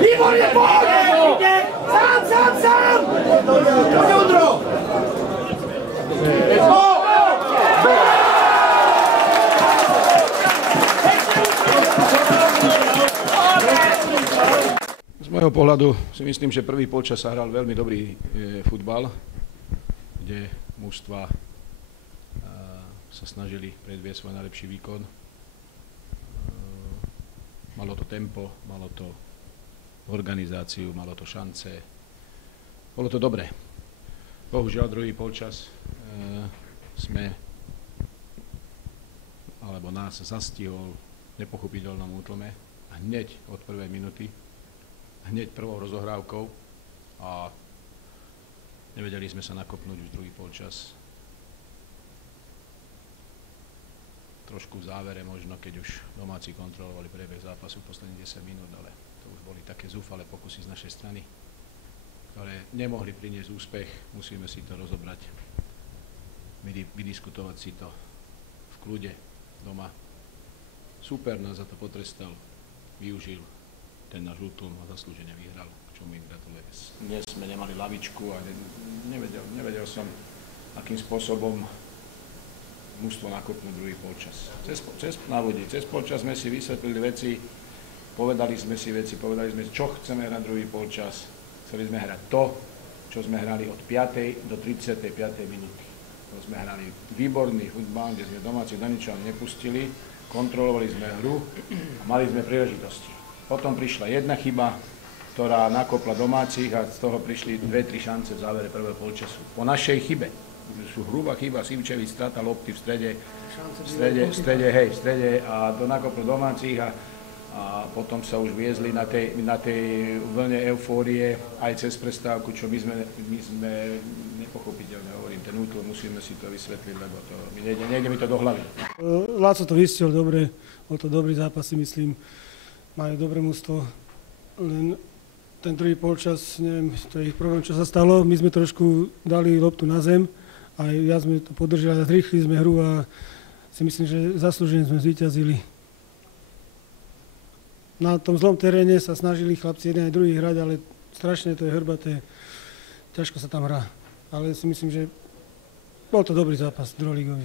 Výborně, pojď! Sám! Jondro! Z môjho pohľadu si myslím, že prvý polčas sa hral veľmi dobrý futbal, kde mužstva sa snažili predviesť svoj najlepší výkon. Malo to tempo, malo to organizáciu, malo to šance. Bolo to dobré. Bohužiaľ, druhý polčas nás zastihol v nepochopiteľnom útlme hneď od prvej minuty, hneď prvou rozohrávkou a nevedeli sme sa nakopnúť už druhý polčas. Trošku v závere možno, keď už domáci kontrolovali priebeh zápasu posledných 10 minút, ale to už boli také zúfale pokusy z našej strany, ktoré nemohli priniesť úspech. Musíme si to rozobrať, vydiskutovať si to v kľude doma. Super nás za to potrestal, využil ten náš útlm a zaslúžene vyhral, k čomu im gratulujem. Dnes sme nemali lavičku a nevedel som, akým spôsobom mužstvo nakopnúť druhý polčas. Cez polčas sme si vysvetlili veci, povedali sme, čo chceme hrať druhý polčas. Chceli sme hrať to, čo sme hrali od 5. do 35. minúty. To sme hrali výborný futbal, kde sme domáci do ničoho nepustili, kontrolovali sme hru a mali sme príležitosti. Potom prišla jedna chyba, ktorá nakopla domácich a z toho prišli 2-3 šance v závere prvého polčasu. Po našej chybe. Sú hrubá chyba, Simčevič strata lopty v strede a to nakoplo domácich a potom sa už viezli na tej vlne eufórie aj cez prestávku, čo my sme nepochopiteľne, hovorím, ten útlom musíme si to vysvetliť, lebo to nejde mi to do hlavy. Láco to vystiel dobre, bol to dobrý zápas, si myslím, majú dobré mužstvo, len ten druhý polčas, neviem, to je ich problém, čo sa stalo, my sme trošku dali loptu na zem, a ja sme to podržali a zrýchli sme hru a si myslím, že zaslúžene sme zvíťazili. Na tom zlom teréne sa snažili chlapci jeden aj druhý hrať, ale strašne to je hrbaté, ťažko sa tam hrá. Ale si myslím, že bol to dobrý zápas, druholigový.